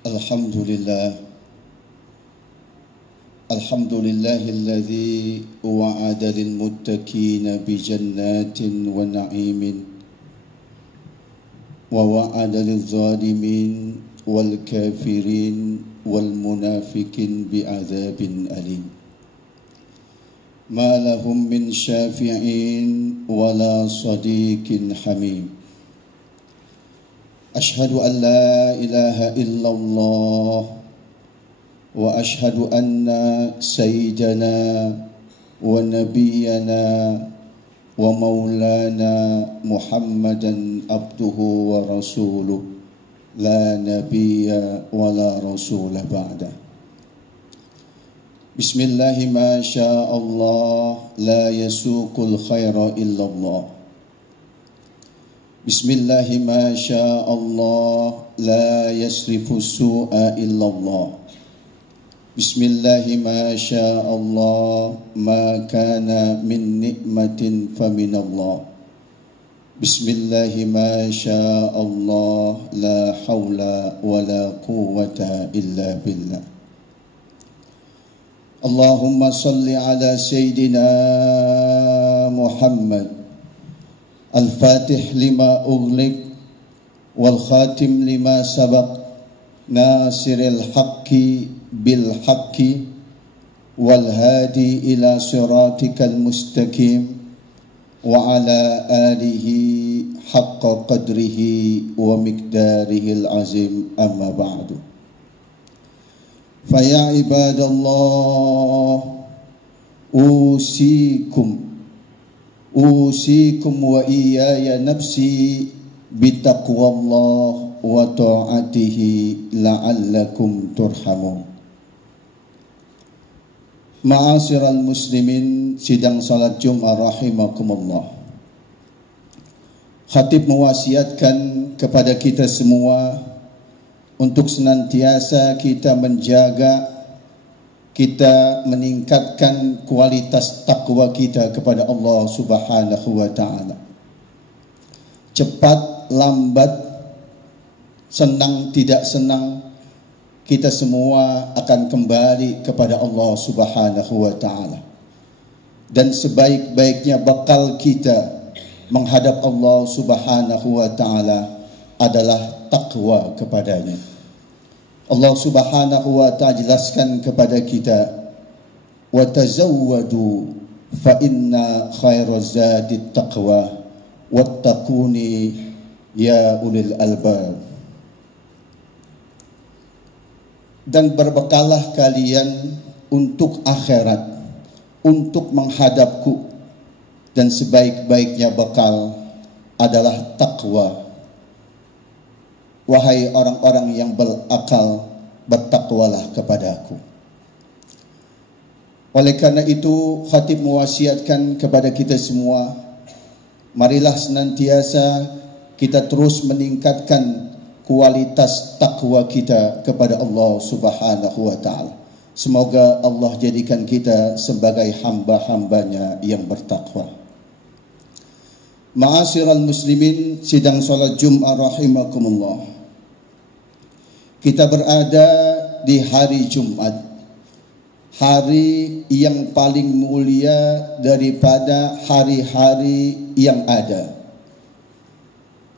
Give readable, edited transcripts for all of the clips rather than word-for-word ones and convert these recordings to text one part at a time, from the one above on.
Alhamdulillah. Alhamdulillahilladzi wa'ada lil muttaqina bi jannatin wa na'imin wa wa'ada lil zalimin wal kafirin wal munafikin bi adzabin alim. Ma lahum min syafi'in wa la sadiqin hamim. أشهد أن لا إله إلا الله وأشهد أن سيدنا ونبينا ومولانا محمدا عبده ورسوله لا نبي ولا رسول بعده. بسم الله ما شاء الله لا يسوق الخير إلا الله. Bismillah ma syaa Allah la yasrifu su'a illa Allah. Bismillah ma syaa Allah ma kana min ni'matin fa min Allah. Bismillah ma syaa Allah la haula wa la quwwata illa billah. Allahumma salli ala sayyidina Muhammad الفاتح لما أغلق والخاتم لما سبق ناصر الحق بالحق والهادي إلى صراطك المستقيم وعلى آله حق قدره ومقداره العظيم أما بعد. فيا عباد الله أوصيكم وإياي نفسي بتقوى الله وطاعته لعلكم ترحمون. Ma'asyiral muslimin, sidang salat Jumat rahimakumullah. Khatib mewasiatkan kepada kita semua untuk senantiasa kita menjaga, kita meningkatkan kualitas takwa kita kepada Allah Subhanahu wa taala. Cepat lambat, senang tidak senang, kita semua akan kembali kepada Allah Subhanahu wa taala. Dan sebaik-baiknya bakal kita menghadap Allah Subhanahu wa taala adalah takwa kepadanya. Allah Subhanahu wa ta'ala jelaskan kepada kita, wa tazawwadu fa inna khairaz zadi taqwa wattaquni ya ulil albab. Dan berbekalah kalian untuk akhirat, untuk menghadapku, dan sebaik-baiknya bekal adalah takwa. Wahai orang-orang yang berakal, bertakwalah kepadaku. Oleh karena itu, khatib mewasiatkan kepada kita semua, marilah senantiasa kita terus meningkatkan kualitas takwa kita kepada Allah Subhanahu wa taala. Semoga Allah jadikan kita sebagai hamba-hambanya yang bertakwa. Ma'asyiral muslimin, sidang salat Jumat rahimakumullah. Kita berada di hari Jumat, hari yang paling mulia daripada hari-hari yang ada,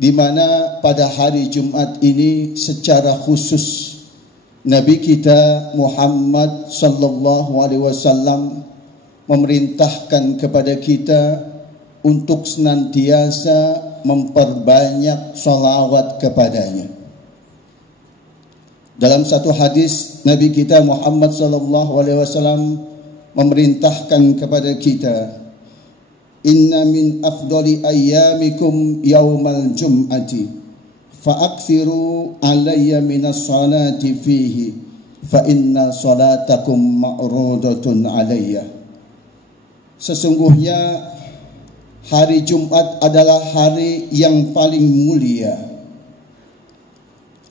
di mana pada hari Jumat ini secara khusus Nabi kita Muhammad sallallahu alaihi wasallam memerintahkan kepada kita untuk senantiasa memperbanyak salawat kepadanya. Dalam satu hadis, Nabi kita Muhammad sallallahu alaihi wasallam memerintahkan kepada kita, inna min afdali ayyamikum yaumal jum'ati fa'akthiru alayya minas salati fihi fa inna salatakum ma'rudatun alayya. Sesungguhnya hari Jumat adalah hari yang paling mulia.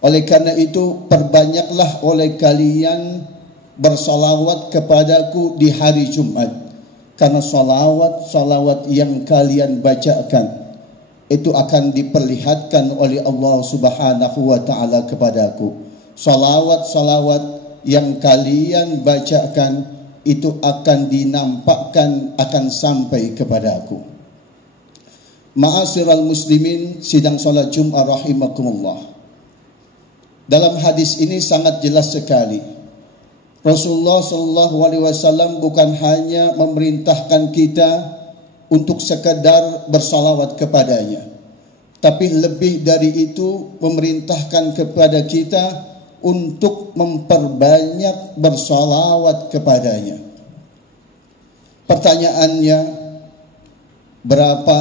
Oleh karena itu, perbanyaklah oleh kalian bersalawat kepadaku di hari Jumat. Karena salawat yang kalian bacakan itu akan diperlihatkan oleh Allah Subhanahu wa taala kepadaku. Salawat-salawat yang kalian bacakan itu akan dinampakkan, akan sampai kepada aku. Ma'asyiral muslimin, sidang salat Jumat rahimakumullah. Dalam hadis ini sangat jelas sekali. Rasulullah SAW bukan hanya memerintahkan kita untuk sekadar bersalawat kepadanya, tapi lebih dari itu memerintahkan kepada kita untuk memperbanyak bersalawat kepadanya. Pertanyaannya, berapa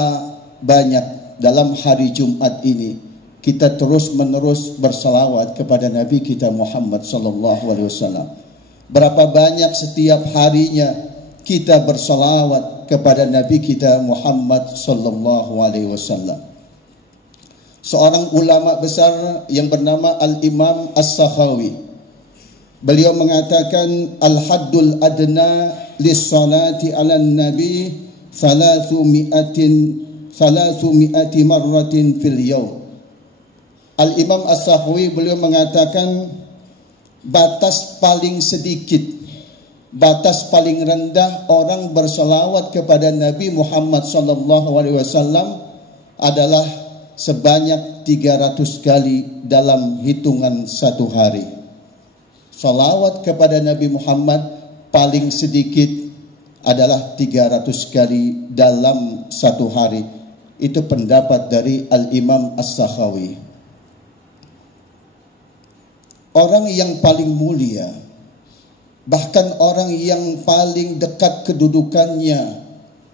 banyak dalam hari Jumat ini kita terus-menerus bersalawat kepada Nabi kita Muhammad SAW? Berapa banyak setiap harinya kita bersalawat kepada Nabi kita Muhammad SAW? Seorang ulama besar yang bernama Al-Imam As-Sakhawi, beliau mengatakan al-haddul adna lis-salati ala nabi 300 marratin fil yawm. Al-Imam As-Sakhawi beliau mengatakan batas paling sedikit, batas paling rendah orang bersalawat kepada Nabi Muhammad SAW adalah sebanyak 300 kali dalam hitungan satu hari. Salawat kepada Nabi Muhammad paling sedikit adalah 300 kali dalam satu hari. Itu pendapat dari Al-Imam As-Sakhawi. Orang yang paling mulia, bahkan orang yang paling dekat kedudukannya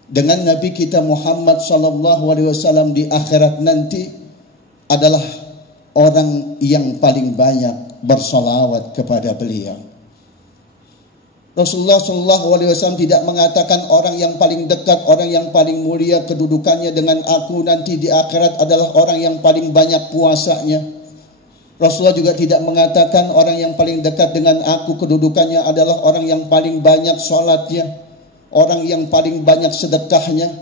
dengan Nabi kita Muhammad SAW di akhirat nanti adalah orang yang paling banyak bersalawat kepada beliau. Rasulullah SAW tidak mengatakan orang yang paling dekat, orang yang paling mulia kedudukannya dengan aku nanti di akhirat adalah orang yang paling banyak puasanya. Rasulullah juga tidak mengatakan orang yang paling dekat dengan aku kedudukannya adalah orang yang paling banyak sholatnya, orang yang paling banyak sedekahnya,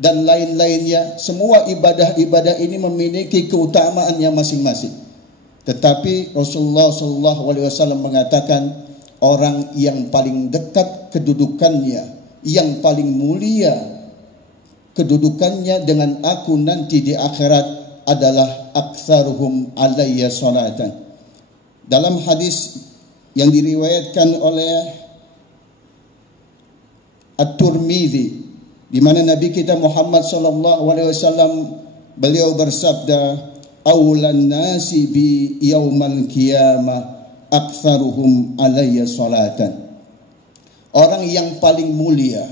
dan lain-lainnya. Semua ibadah-ibadah ini memiliki keutamaannya masing-masing. Tetapi Rasulullah SAW mengatakan orang yang paling dekat kedudukannya, yang paling mulia kedudukannya dengan aku nanti di akhirat adalah aktsaruhum alayya salatan. Dalam hadis yang diriwayatkan oleh At-Tirmidzi, di mana Nabi kita Muhammad SAW beliau bersabda, "Awlan nasi bi yaumal qiyamah aktsaruhum alayya salatan." Orang yang paling mulia,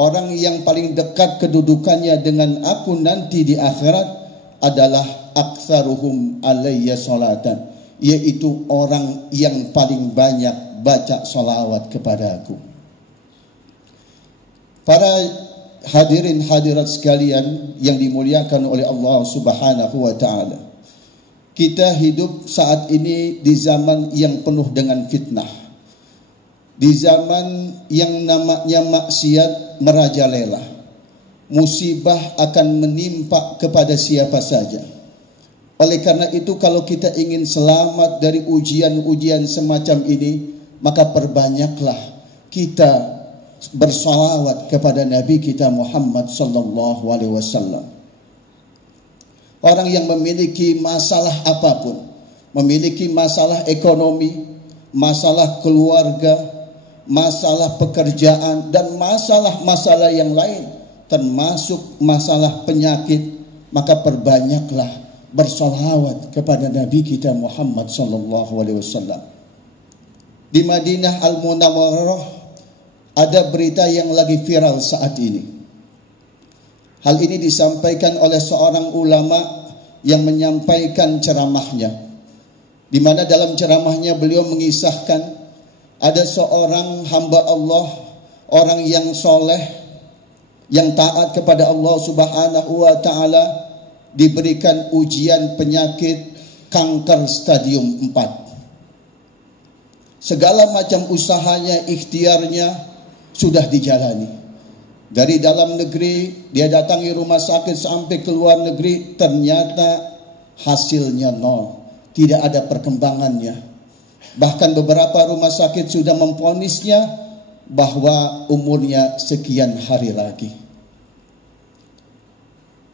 orang yang paling dekat kedudukannya dengan aku nanti di akhirat adalah aktsaruhum alayya salatan, yaitu orang yang paling banyak baca salawat kepada aku. Para hadirin hadirat sekalian yang dimuliakan oleh Allah Subhanahu wa taala, kita hidup saat ini di zaman yang penuh dengan fitnah, di zaman yang namanya maksiat merajalela. Musibah akan menimpa kepada siapa saja. Oleh karena itu, kalau kita ingin selamat dari ujian-ujian semacam ini, maka perbanyaklah kita bersalawat kepada Nabi kita Muhammad SAW. Orang yang memiliki masalah apapun, memiliki masalah ekonomi, masalah keluarga, masalah pekerjaan, dan masalah-masalah yang lain, termasuk masalah penyakit, maka perbanyaklah bersalawat kepada Nabi kita Muhammad SAW. Di Madinah Al-Munawwarah ada berita yang lagi viral saat ini. Hal ini disampaikan oleh seorang ulama yang menyampaikan ceramahnya, di mana dalam ceramahnya beliau mengisahkan ada seorang hamba Allah, orang yang soleh, yang taat kepada Allah Subhanahu wa taala, diberikan ujian penyakit kanker stadium 4. Segala macam usahanya, ikhtiarnya sudah dijalani. Dari dalam negeri dia datangi rumah sakit sampai ke luar negeri, ternyata hasilnya nol. tidak ada perkembangannya. Bahkan beberapa rumah sakit sudah memvonisnya bahwa umurnya sekian hari lagi.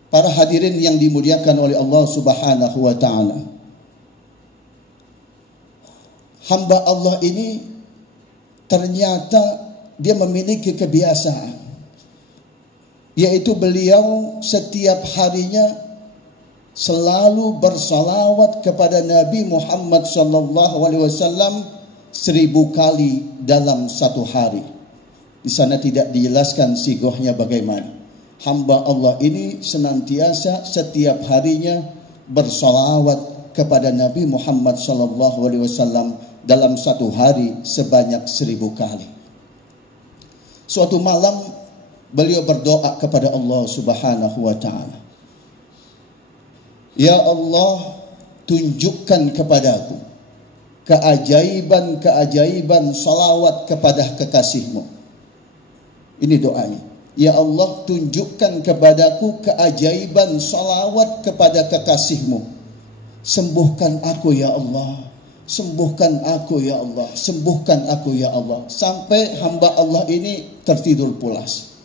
Para hadirin yang dimuliakan oleh Allah Subhanahu wa taala. Hamba Allah ini ternyata dia memiliki kebiasaan, yaitu beliau setiap harinya selalu bersalawat kepada Nabi Muhammad SAW 1000 kali dalam satu hari. Di sana tidak dijelaskan sigohnya bagaimana. Hamba Allah ini senantiasa setiap harinya bersalawat kepada Nabi Muhammad SAW dalam satu hari sebanyak 1000 kali. Suatu malam beliau berdoa kepada Allah Subhanahu wa taala. Ya Allah, tunjukkan kepadaku keajaiban-keajaiban salawat kepada kekasih-Mu. Ini doanya. Ya Allah, tunjukkan kepadaku keajaiban salawat kepada kekasih-Mu. Sembuhkan aku ya Allah. Sembuhkan aku ya Allah. Sembuhkan aku ya Allah. Sampai hamba Allah ini tertidur pulas.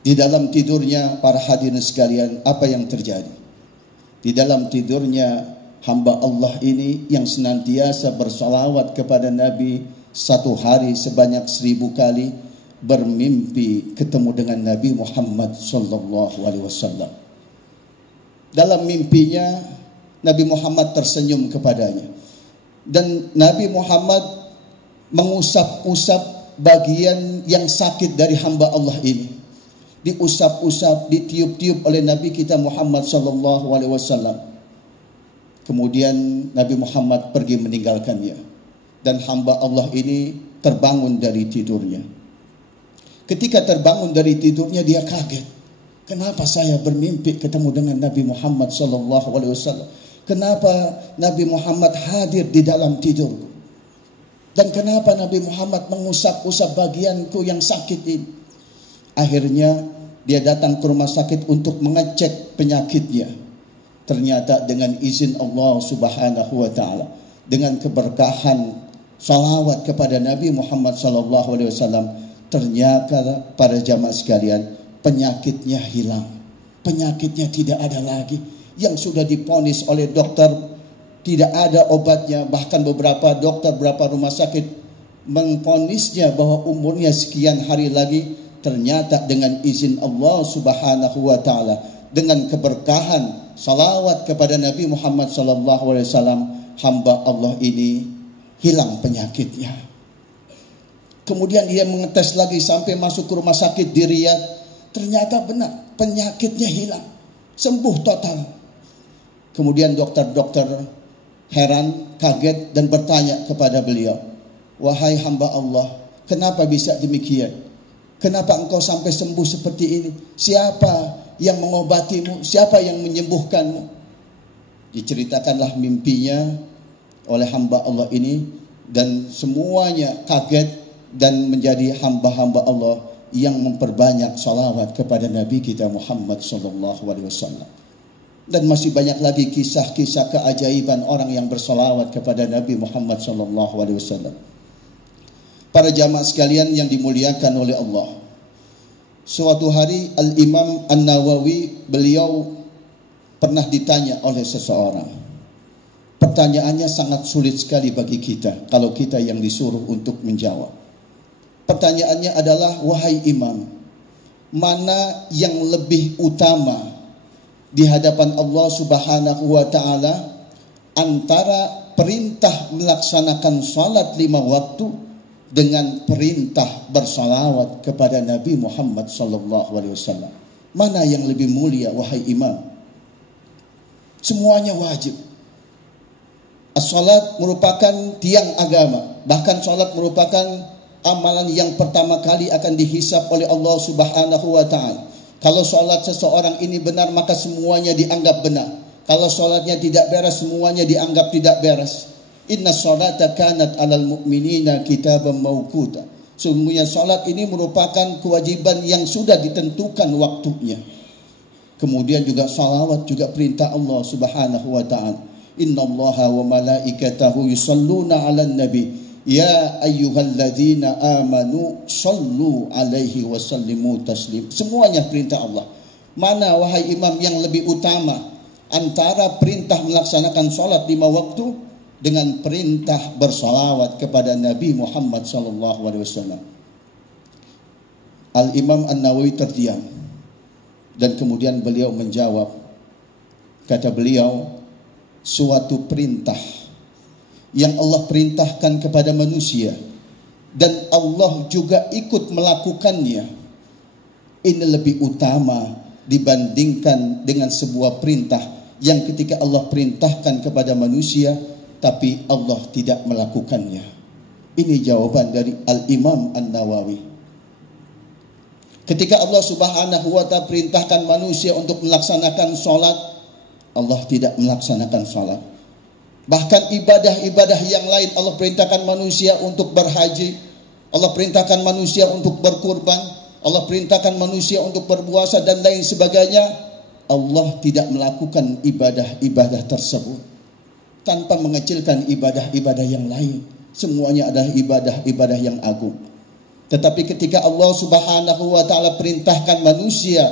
Di dalam tidurnya, para hadirin sekalian, apa yang terjadi? Di dalam tidurnya hamba Allah ini yang senantiasa bersalawat kepada Nabi satu hari sebanyak 1000 kali, bermimpi ketemu dengan Nabi Muhammad sallallahu alaihi wasallam. Dalam mimpinya Nabi Muhammad tersenyum kepadanya, dan Nabi Muhammad mengusap-usap bagian yang sakit dari hamba Allah ini. Diusap-usap, ditiup-tiup oleh Nabi kita Muhammad sallallahu alaihi wasallam. Kemudian Nabi Muhammad pergi meninggalkannya, dan hamba Allah ini terbangun dari tidurnya. Ketika terbangun dari tidurnya, dia kaget. Kenapa saya bermimpi ketemu dengan Nabi Muhammad SAW? Kenapa Nabi Muhammad hadir di dalam tidur? Dan kenapa Nabi Muhammad mengusap-usap bagianku yang sakit ini? Akhirnya dia datang ke rumah sakit untuk mengecek penyakitnya. Ternyata dengan izin Allah Subhanahu wa taala, dengan keberkahan salawat kepada Nabi Muhammad SAW, ternyata para jamaah sekalian, penyakitnya hilang. Penyakitnya tidak ada lagi. Yang sudah diponis oleh dokter tidak ada obatnya. Bahkan beberapa dokter, beberapa rumah sakit memponisnya bahwa umurnya sekian hari lagi. Ternyata dengan izin Allah Subhanahu wa taala, dengan keberkahan salawat kepada Nabi Muhammad SAW, hamba Allah ini hilang penyakitnya. Kemudian dia mengetes lagi sampai masuk ke rumah sakit di Riyadh. Ternyata benar, penyakitnya hilang, sembuh total. Kemudian dokter-dokter heran, kaget, dan bertanya kepada beliau, wahai hamba Allah, kenapa bisa demikian? Kenapa engkau sampai sembuh seperti ini? Siapa yang mengobatimu? Siapa yang menyembuhkanmu? Diceritakanlah mimpinya oleh hamba Allah ini, dan semuanya kaget dan menjadi hamba-hamba Allah yang memperbanyak salawat kepada Nabi kita Muhammad SAW. Dan masih banyak lagi kisah-kisah keajaiban orang yang bersalawat kepada Nabi Muhammad SAW. Para jamaah sekalian yang dimuliakan oleh Allah, suatu hari Al-Imam An-Nawawi, beliau pernah ditanya oleh seseorang. Pertanyaannya sangat sulit sekali bagi kita kalau kita yang disuruh untuk menjawab. Pertanyaannya adalah, wahai imam, mana yang lebih utama di hadapan Allah Subhanahu wa taala antara perintah melaksanakan salat 5 waktu dengan perintah bersalawat kepada Nabi Muhammad SAW? Mana yang lebih mulia, wahai imam? Semuanya wajib. As-salat merupakan tiang agama. Bahkan salat merupakan amalan yang pertama kali akan dihisab oleh Allah Subhanahu wa taala. Kalau salat seseorang ini benar, maka semuanya dianggap benar. Kalau salatnya tidak beres, semuanya dianggap tidak beres. Inna salata kanat 'alal mu'minina kitaban mauquta. Sungguhnya salat ini merupakan kewajiban yang sudah ditentukan waktunya. Kemudian juga salawat juga perintah Allah Subhanahu wa taala. Innallaha wa malaikatahu yusalluna 'alan nabi ya ayyuhalladzina amanu sallu alaihi wa sallimu taslim. Semuanya perintah Allah. Mana wahai imam yang lebih utama antara perintah melaksanakan salat 5 waktu dengan perintah bersalawat kepada Nabi Muhammad sallallahu alaihi wasallam? Al-Imam An-Nawawi terdiam dan kemudian beliau menjawab. Kata beliau, suatu perintah yang Allah perintahkan kepada manusia dan Allah juga ikut melakukannya, ini lebih utama dibandingkan dengan sebuah perintah yang ketika Allah perintahkan kepada manusia tapi Allah tidak melakukannya. Ini jawaban dari Al-Imam An-Nawawi. Ketika Allah Subhanahu wa taala perintahkan manusia untuk melaksanakan salat, Allah tidak melaksanakan salat. Bahkan ibadah-ibadah yang lain Allah perintahkan manusia untuk berhaji, Allah perintahkan manusia untuk berkurban, Allah perintahkan manusia untuk berpuasa dan lain sebagainya. Allah tidak melakukan ibadah-ibadah tersebut tanpa mengecilkan ibadah-ibadah yang lain. Semuanya adalah ibadah-ibadah yang agung. Tetapi ketika Allah Subhanahu wa taala perintahkan manusia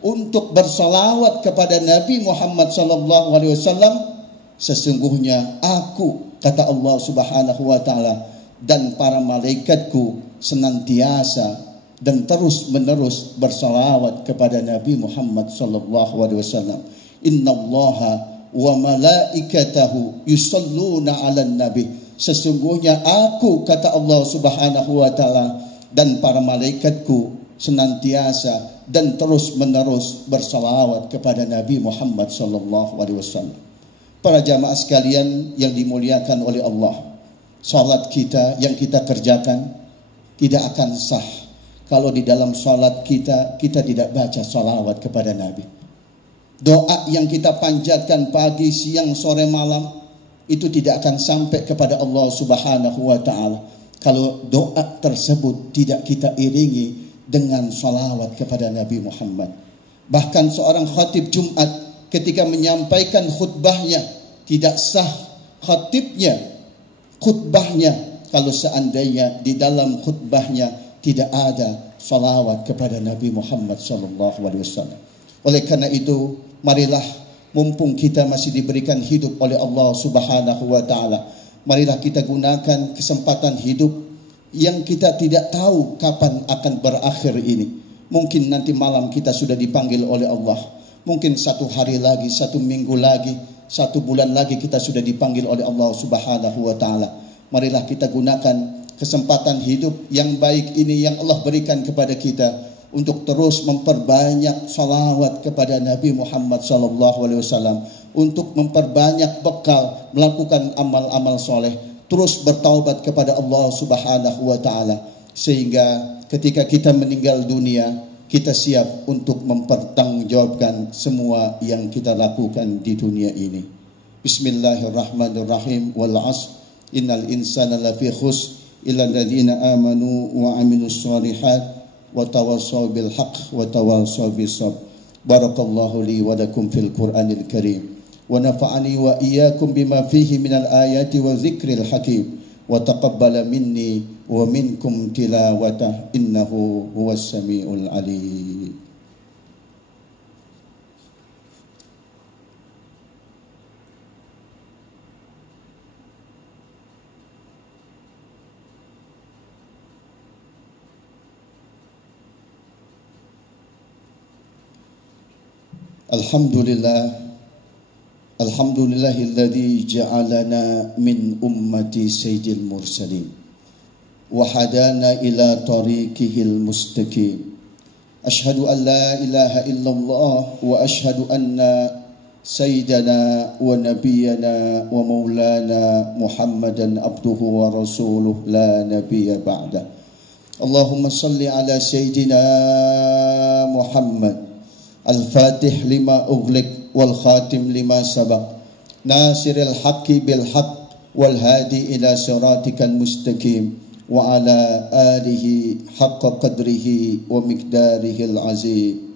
untuk bersalawat kepada Nabi Muhammad sallallahu alaihi wasallam, sesungguhnya aku, kata Allah Subhanahu wa taala, dan para malaikatku senantiasa dan terus-menerus bersalawat kepada Nabi Muhammad sallallahu alaihi wasallam. Innallaha wa malaikatahu yusalluna 'alan nabi. Sesungguhnya aku, kata Allah Subhanahu wa taala, dan para malaikatku senantiasa dan terus-menerus bersalawat kepada Nabi Muhammad sallallahu alaihi wasallam. Para jamaah sekalian yang dimuliakan oleh Allah, salat kita yang kita kerjakan tidak akan sah kalau di dalam salat kita tidak baca salawat kepada Nabi. Doa yang kita panjatkan pagi, siang, sore, malam itu tidak akan sampai kepada Allah Subhanahu wa taala kalau doa tersebut tidak kita iringi dengan salawat kepada Nabi Muhammad. Bahkan seorang khatib Jumat ketika menyampaikan khutbahnya tidak sah khutbahnya kalau seandainya di dalam khutbahnya tidak ada salawat kepada Nabi Muhammad sallallahu alaihi wasallam. Oleh karena itu, marilah mumpung kita masih diberikan hidup oleh Allah Subhanahu wa taala, marilah kita gunakan kesempatan hidup yang kita tidak tahu kapan akan berakhir ini. Mungkin nanti malam kita sudah dipanggil oleh Allah. Mungkin 1 hari lagi, 1 minggu lagi, 1 bulan lagi kita sudah dipanggil oleh Allah Subhanahu wa taala. Marilah kita gunakan kesempatan hidup yang baik ini yang Allah berikan kepada kita untuk terus memperbanyak salawat kepada Nabi Muhammad sallallahu alaihi wasallam, untuk memperbanyak bekal melakukan amal-amal soleh, terus bertaubat kepada Allah Subhanahu wa taala, sehingga ketika kita meninggal dunia kita siap untuk mempertanggungjawabkan semua yang kita lakukan di dunia ini. Bismillahirrahmanirrahim. Wal 'ashr innal insana lafi khusr illa alladziina amanu wa 'amilus shalihat wa tawassaw bil haqq wa tawassaw bis sabr. Barakallahu li wa lakum fil Qur'anil Karim. Wa nafa'ani wa iyyakum bima fihi minal ayati wa dzikril hakim. Wa taqabbala minni wa minkum tilawatah innahu huwas samiul alim. Alhamdulillahilladzi ja'alana min ummati sayyidil mursalin wa hadana ila tariqihil mustaqim. Ashhadu an la ilaha illallah wa ashhadu anna sayyidana wa nabiyyana wa maulana Muhammadan abduhu wa rasuluh la nabiyya ba'da. Allahumma salli ala sayyidina Muhammad Al-Fatih lima ughliq wal khatim lima sabaq nasiril haqqi bil haqq wal hadi ila siratikal mustaqim wa ala alihi haqqa qadrihi wa miqdarihil azim.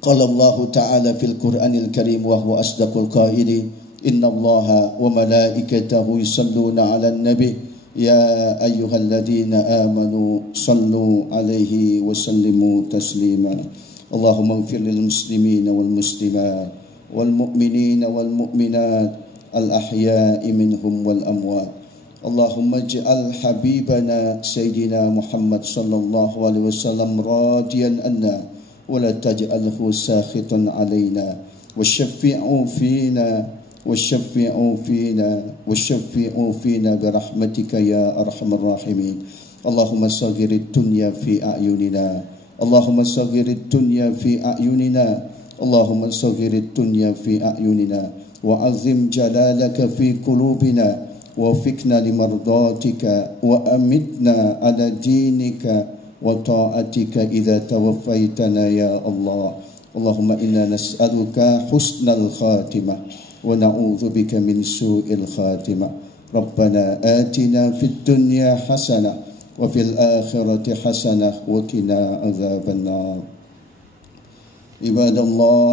Qala Allah Ta'ala fil Qur'anil Karim wa huwa asdaqul qailin inna Allaha wa malaikatahu yusalluna 'alan nabi ya ayyuhalladzina amanu sallu 'alaihi wa sallimu taslima. Allahumma ighfir lil muslimina wal muslimat wal mu'minina wal mu'minat al ahya'i minhum wal amwat. Allahumma ij'al habibana sayyidina Muhammad sallallahu alaihi wasallam radiyan anna ولا تجعله ساخطا علينا والشفيع فينا برحمتك يا أرحم الراحمين. اللهم صغر الدنيا في أعيننا اللهم صغر الدنيا في أعيننا اللهم صغر الدنيا في أعيننا وعظم جلالك في قلوبنا ووفقنا لمرضاتك وأمتنا على دينك وطاعتك إذا توفيتنا يا الله. اللهم إنا نسألك حسن الخاتمة ونعوذ بك من سوء الخاتمة. ربنا آتنا في الدنيا حسنة وفي الآخرة حسنة وقنا عذاب النار. عباد الله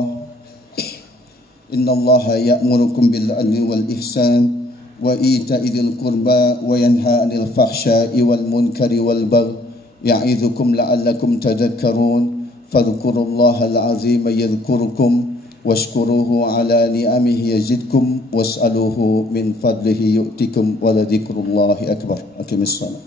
إن الله يأمركم بالعدل والإحسان وإيتاء ذي القربى وينهى عن الفحشاء والمنكر والبغي يعظكم لعلكم تذكرون فاذكروا الله العظيم يذكركم واشكروه على نعمه يزدكم واسألوه من فضله يؤتكم ولذكر الله أكبر. أقم الصلاة.